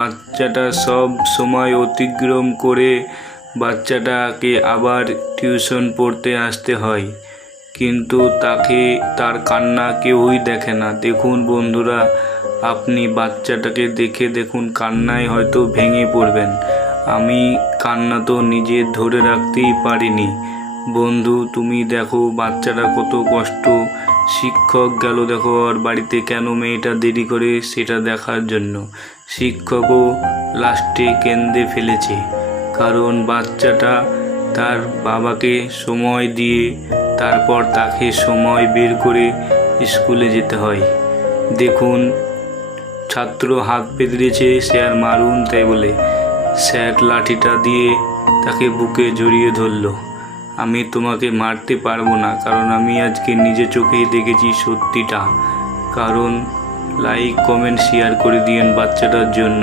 বাচ্চাটা সব সময় অতিক্রম করে বাচ্চাটাকে আবার টিউশন পড়তে আসতে হয়, কিন্তু তাকে তার কান্না কেউই দেখে না। দেখুন বন্ধুরা, আপনি বাচ্চাটাকে দেখে দেখুন, কান্নায় হয়তো ভেঙে পড়বেন। আমি কান্না তো নিজে ধরে রাখতেই পারিনি। বন্ধু, তুমি দেখো বাচ্চাটা কত কষ্ট। শিক্ষক গেল দেখো আর বাড়িতে, কেন মেয়েটা দেরি করে সেটা দেখার জন্য। শিক্ষকও লাস্টে কেঁদে ফেলেছে, কারণ বাচ্চাটা তার বাবাকে সময় দিয়ে তারপর তাকে সময় বের করে স্কুলে যেতে হয়। দেখুন, ছাত্র হাত পেতে স্যার মারুন তাই বলে স্যার লাঠিটা দিয়ে তাকে বুকে জড়িয়ে ধরলো। আমি তোমাকে মারতে পারবো না, কারণ আমি আজকে নিজে চোখেই দেখেছি সত্যিটা। কারণ লাইক কমেন্ট শেয়ার করে দিয়েন বাচ্চাটার জন্য।